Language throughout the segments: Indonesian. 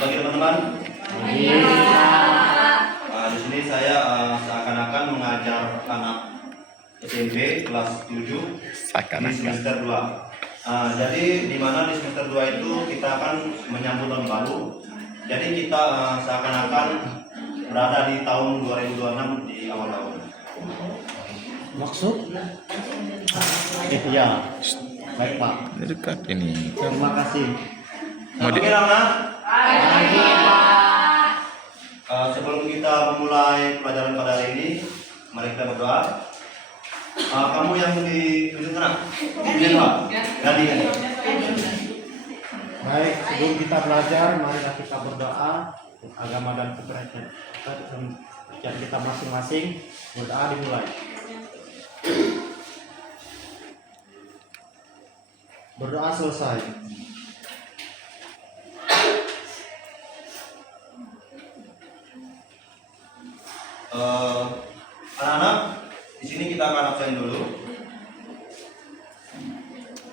Bagi teman-teman. Iya. Di sini saya seakan-akan mengajar anak SMP kelas 7 di semester 2. Jadi di mana di semester 2 itu kita akan menyambut tahun baru. Jadi kita seakan-akan berada di tahun 2026 di awal tahun. Maksud? Iya. Baik Pak. Dekat ini. Terima kasih. Mau di- Oke anak. Sebelum kita memulai pelajaran pada hari ini, mari kita berdoa. Kamu yang ditunjuk anak? Iya Pak. Ganti. Baik, sebelum kita belajar, marilah kita berdoa agama dan kepercayaan kita masing-masing. Berdoa dimulai. Berdoa selesai. Anak-anak, di sini kita akan absen dulu.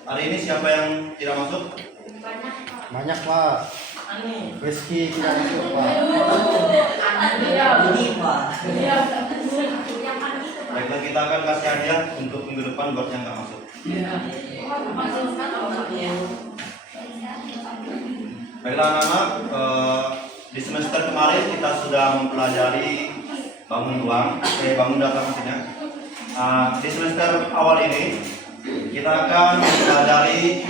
Hari ini siapa yang tidak masuk? Banyak Pak. Rizky tidak masuk Pak. Baiklah, kita akan kasih hadiah untuk minggu depan buat yang nggak masuk. Baiklah anak-anak, di semester kemarin kita sudah mempelajari bangun ruang, bangun data maksudnya. Di semester awal ini kita akan mempelajari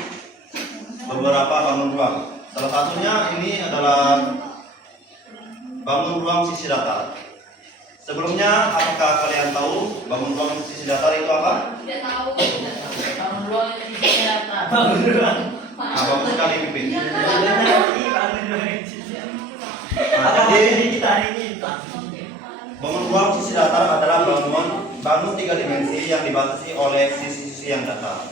beberapa bangun ruang. Salah satunya ini adalah bangun ruang sisi datar. Sebelumnya, apakah kalian tahu bangun ruang sisi datar itu apa? Tidak tahu. Bangun ruang yang sisi datar. Bagus sekali Pipin. Jadi bangun ruang sisi datar adalah bangun 3 dimensi yang dibatasi oleh sisi-sisi yang datar.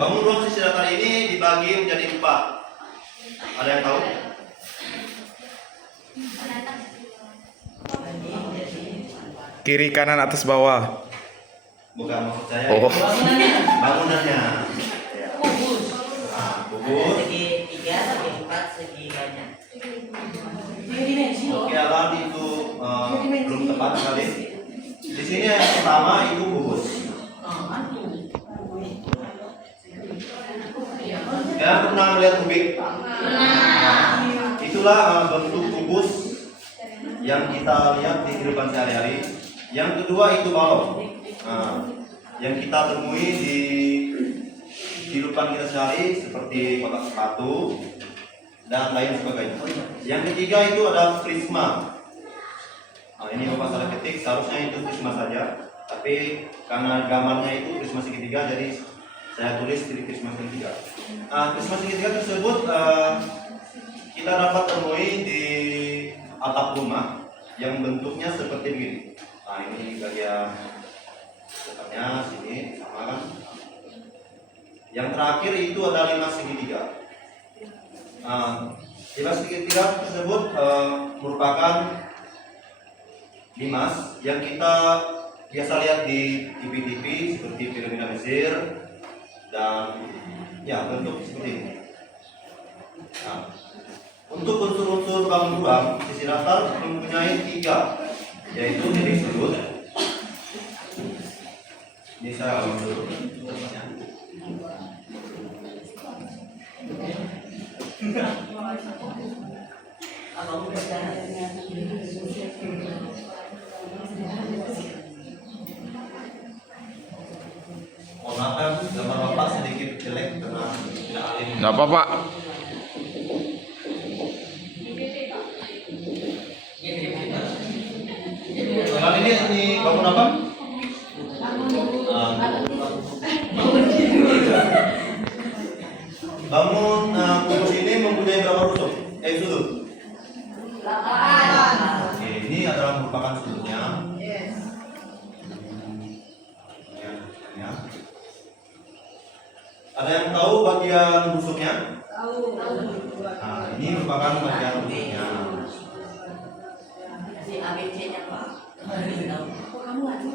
Bangun ruang sisi datar ini dibagi menjadi 4. Ada yang tahu? Kiri, kanan, atas, bawah. Bukan maksud saya. Oh. Bangunannya. Kubus. Kubus. Segi 3 segi 4 segi banyak. Oke, alam itu belum tepat sekali. Di sini yang pertama itu kubus. Kalian pernah melihat kubik? Itulah bentuk kubus yang kita lihat di kehidupan sehari-hari. Yang kedua itu balok. Yang kita temui di kehidupan kita sehari seperti kotak sepatu dan lain sebagainya. Yang ketiga itu ada prisma. Ini Bapak salah ketik, seharusnya itu prisma saja, tapi karena gambarnya itu prisma segitiga, jadi saya tulis di prisma segitiga. Prisma segitiga tersebut kita dapat temui di atap rumah yang bentuknya seperti begini. Ini bagian depannya, sini sama kan. Yang terakhir itu ada 5 segitiga. 5 segitiga tersebut merupakan limas yang kita biasa lihat di TV-TV seperti piramida Mesir dan ya bentuk seperti ini. Untuk unsur-unsur bangun ruang sisi datar mempunyai 3, yaitu titik sudut. Ini saya ulang dulu. Mohon maaf ya, gambar Bapak sedikit jelek karena tidak alim. Nggak apa-apa. Kali ini bangun apa? Bangun kubus ini mempunyai berapa rusuk? Sudut. 8. Oke, ini adalah merupakan sudutnya. Ya. Ada yang tahu bagian rusuknya? Tahu. Ini merupakan bagian rusuknya. Si ABC-nya Pak. Kok kamu ada?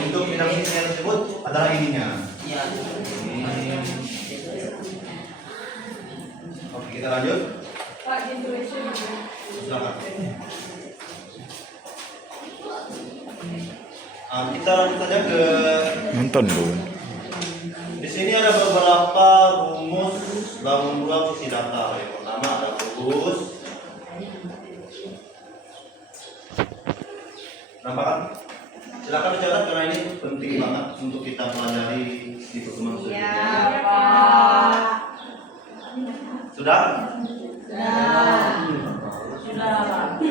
Untuk bidang sisinya tersebut adalah ininya. Iya. Ini. Oke, kita lanjut. Silakan. Kita lanjut saja ke Nonton Bun. di sini ada beberapa rumus bangun ruang isi data. Yang pertama ada rumus. Nampak kan? Silakan dicatat karena ini penting banget untuk kita pelajari di pertemuan selanjutnya. Sudah? Sudah, Pak.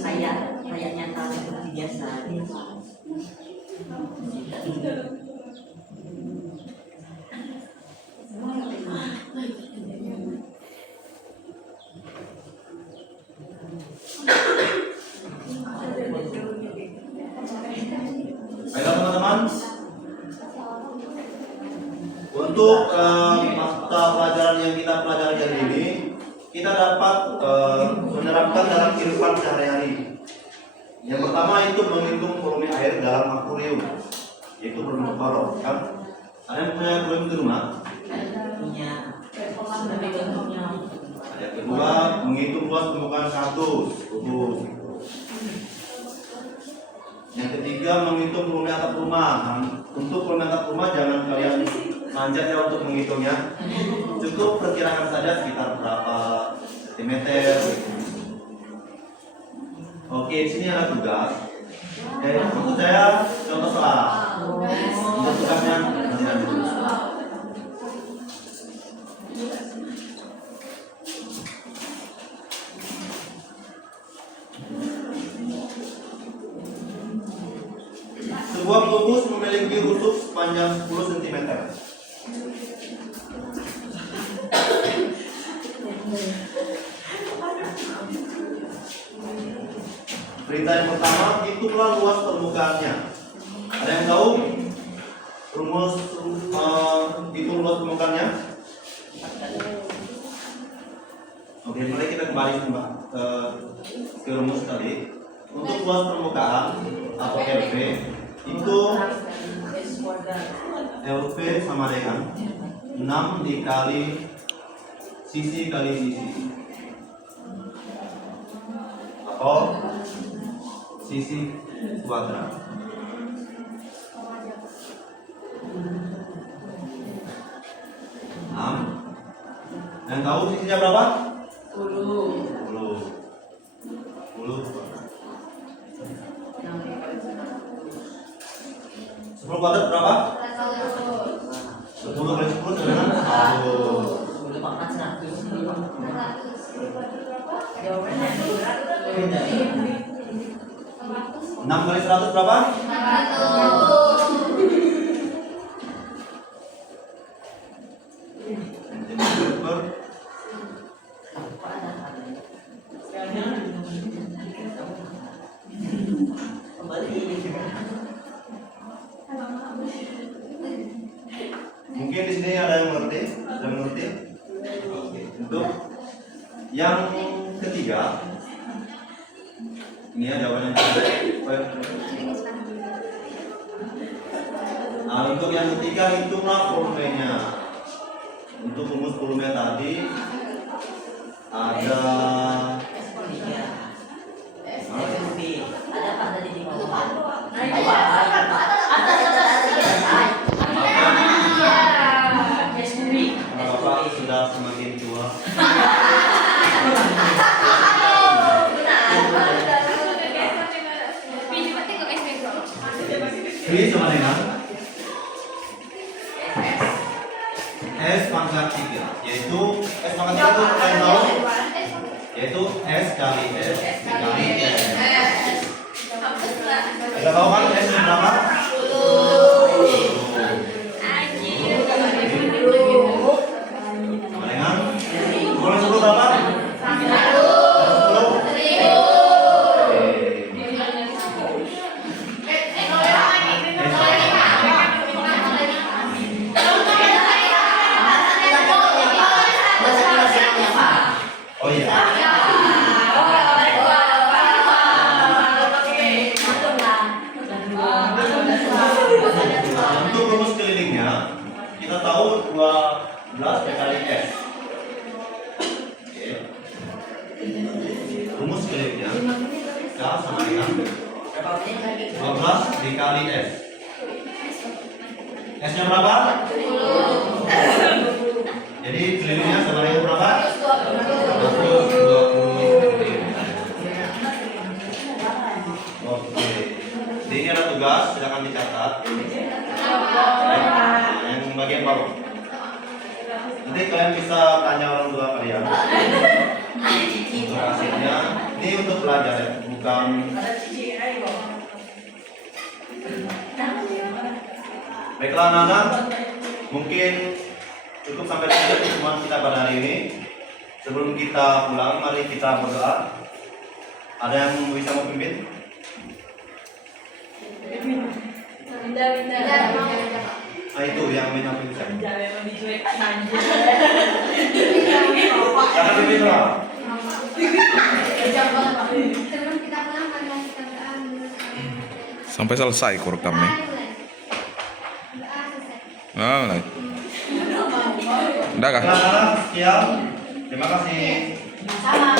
Saya kayak nyata seperti biasa. Baiklah teman-teman. Untuk mata pelajaran yang kita pelajari hari ini, kita dapat menerapkan dalam kehidupan sehari-hari. Yang pertama itu menghitung volume air dalam akuarium, yaitu berbentuk balok. Kan? Ada yang punya akuarium di rumah? Punya. Yang kedua, menghitung luas permukaan kardus. Yang ketiga, menghitung volume atap rumah. Untuk volume atap rumah jangan kalian manjat ya untuk menghitungnya. Cukup perkirakan saja sekitar berapa sentimeter. Oke, di sini ada tugas. Untuk saya contoh soal. Untuk tugasnya nanti dulu. Sebuah kubus memiliki rusuk sepanjang 10 cm. Perintah yang pertama, hitunglah luas permukaannya. Ada yang tahu rumus hitung luas permukaannya? Oke, mari kita kembali ke rumus tadi. Untuk luas permukaan atau LP itu LP sama dengan 6 dikali sisi kali sisi atau sisi kuadrat. Yang tahu sisinya berapa? 10 kuadrat berapa? 10 kali 10 sama dengan 100. Udah pangkat 100. Jawabannya 6 kali 100 berapa? 100. Mungkin di sini ada yang mengerti? Sudah mengerti? Oke. Untuk yang ketiga, ini ya jawabannya. Nah, untuk yang ketiga hitunglah volumenya. Untuk rumus volume tadi ada Ada pada di bawah. Bapak sudah semakin tua. Ini sama dengan S pangkat 3, yaitu S pangkat 3 itu kalian tahu? Yaitu S kali S dikali S. Kita tahu kan S berapa? Sama dengan kurang 10 berapa? 10. Oh iya. Rumus berikutnya K sama dengan 12 dikali S. S-nya berapa? Jadi triliunnya sama dengan berapa? 120. Oke. Jadi ini ada tugas, silakan dicatat. Yang bagian bawah. Nanti kalian bisa tanya orang tua kalian. Untuk hasilnya, ini untuk belajar ya, bukan. Baiklah anak-anak, mungkin cukup sampai di sini pertemuan kita pada hari ini. Sebelum kita pulang, mari kita berdoa. Ada yang bisa memimpin? Nah itu yang minta pimpin. Siapa pimpin lah? Sampai selesai kurekamnya. Nah, nah. Udah kah? Anak-anak, sekian. Terima kasih. Sama.